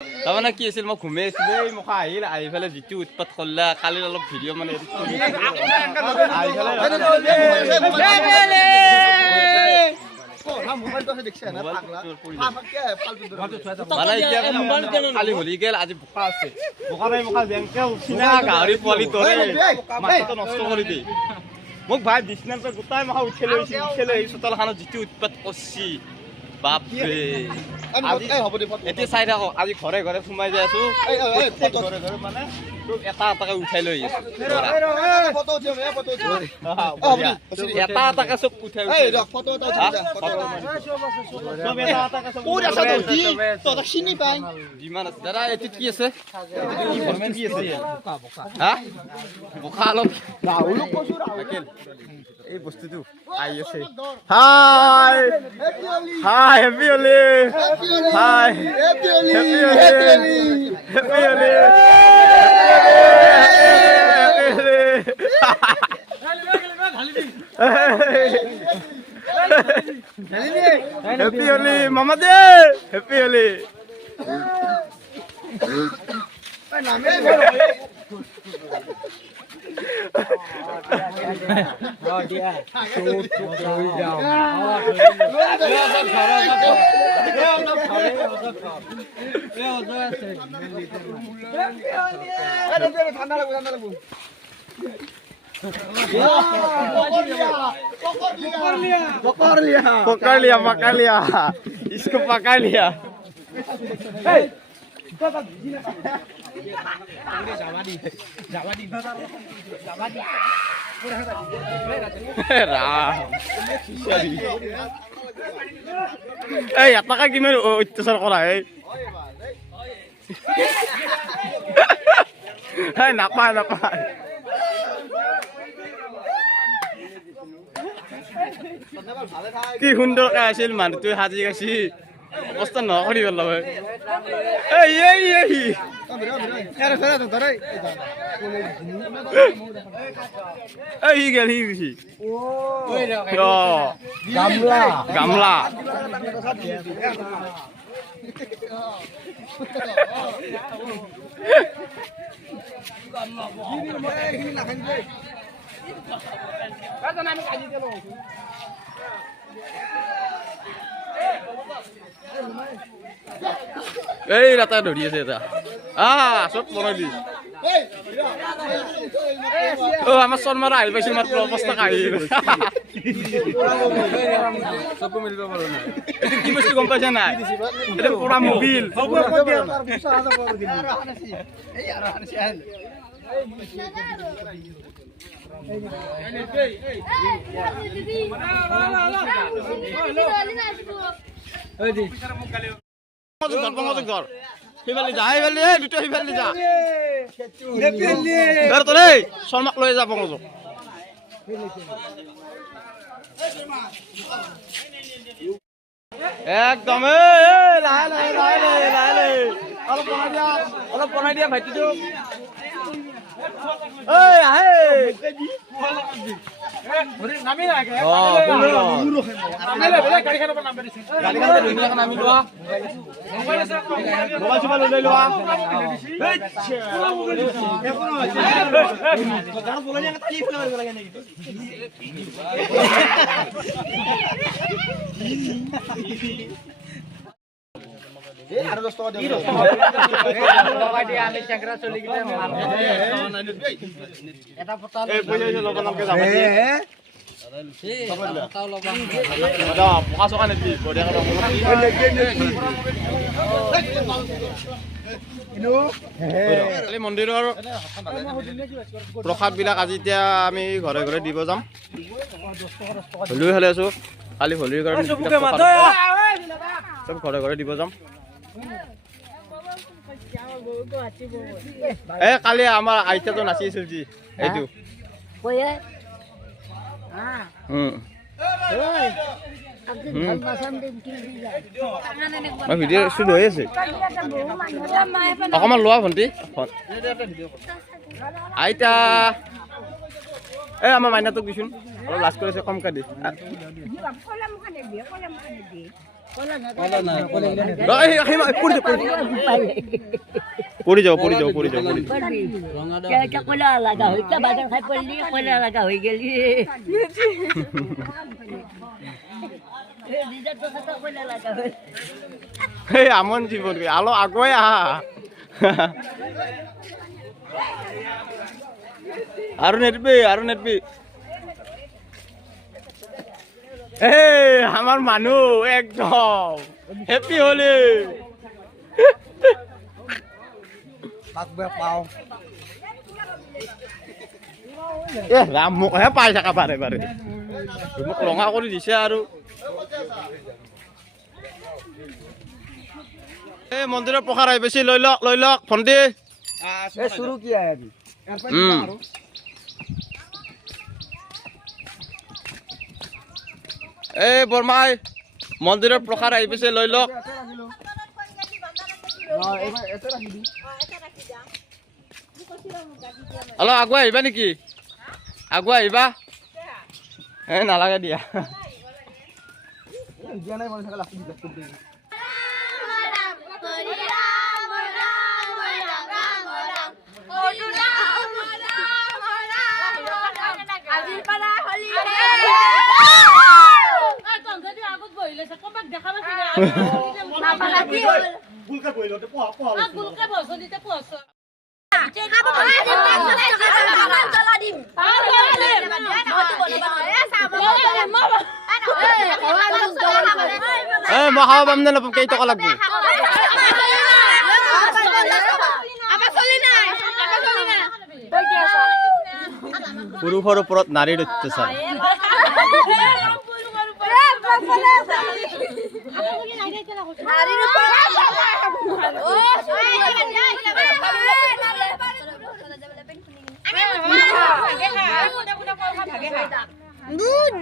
তাৰমানে কি আছিল মই ঘুমাই আছিলোঁ এই মুখা আহিল আহি পেলাই যিটো উৎপাত কৰিলা কালি অলপ ভিডিঅ' মানে এডিট কৰি কালি হলি গেল আজি বোকা আছে বোকা নাই মুখা যেনকে উঠিনা গাহৰি পোৱালি ধৰে মাথাটো নষ্ট কৰি দিয়ে মোক ভাই বিছনাৰ পৰা গোটাই মুখা উঠি লৈ আহিছে চোতালখনত যিটো উৎপাত কৰিছি বাপৰে এতিয়া চাই থাকক আজি ঘৰে ঘৰে সোমাই যাই আছো ঘৰে ঘৰে মানে এটা এটাকে উঠাই লৈ আহিছো এটা এটাকে চব উঠাই যিমান আছে দাদা এইটো কি আছে কি আছে বোকা অলপ এই বস্তুটো আহি আছে হাই হাই হেপী হলি হাই হেপী হলি হেপী হলি হেপী হলি মামা দে হেপী হলি पकड़ लिया इसको पकड़ लिया এটাকে কিমান অত্যাচাৰ কৰা নাপায় নাপায় কি সুন্দৰকে আছিল মানুহটোৱে সাজি গাইছি অৱস্থা নহয় কৰি পেলাব সি গেল সি গৈছি গামলা এই ৰাতা ধৰি আছে এটা চব বনাই দি আমাৰ শৰ্মাৰা আহি পাইছে মাত্ৰ অৱস্থা কাঢ়ি চকু মিলিব পাৰো নাই এইটো কি বস্তু গম পাইছা নাই এইটো পুৰা মোবিল শৰ্মাক লৈ যাব একদম অলপ বনাই দিয়া ভাইটিটো নামি লোৱা আৰু 10 টকা দিও আমি চেংৰা চলি গিলে এটা পতাল এই পইচা লব নামকে যাব পকা চকা নেকি মন্দিৰৰ প্ৰসাদ বিলাক আজি এতিয়া আমি ঘৰে ঘৰে দিব যাম হলি হলে আছো কালি হলিৰ কাৰণে চব ঘৰে ঘৰে দিব যাম কালি আমাৰ আইতাটো নাচি আছিল যি এইটো ভিডিঅ' শ্বুট হৈ আছে অকণমান লোৱা ভণ্টি আইতা আমাৰ মাইনাটোক দিছোন অলপ লাজ কৰিছে কমকৈ দি পৰি যাও পৰি যাও পৰি যাও কলা লাগা হৈ বাগান খাই পড়লি কলা লাগা হৈ গেলি এই আমন জীবন আলো আগুৱাই আহা আৰু নেটবি এই আমাৰ মানুহ একদম হেপি হলে ৰাম মোকহে পাই থাকা বাৰে বাৰে মোক ৰঙা কৰি দিছে আৰু এই মন্দিৰৰ প্ৰসাদ আহি পাইছে লৈ লওক ভণ্টি এই বৰমাই মন্দিৰৰ প্ৰসাদ আহি পাইছে লৈ লওক অলপ আগুৱাই আহিবা নেকি আগুৱাই আহিবা এই নালাগে দিয়া মই খাব পাম নে নাপাম কেইটকা লাগব পুৰুষৰ ওপৰত নাৰীৰ অত্যাচাৰ Good.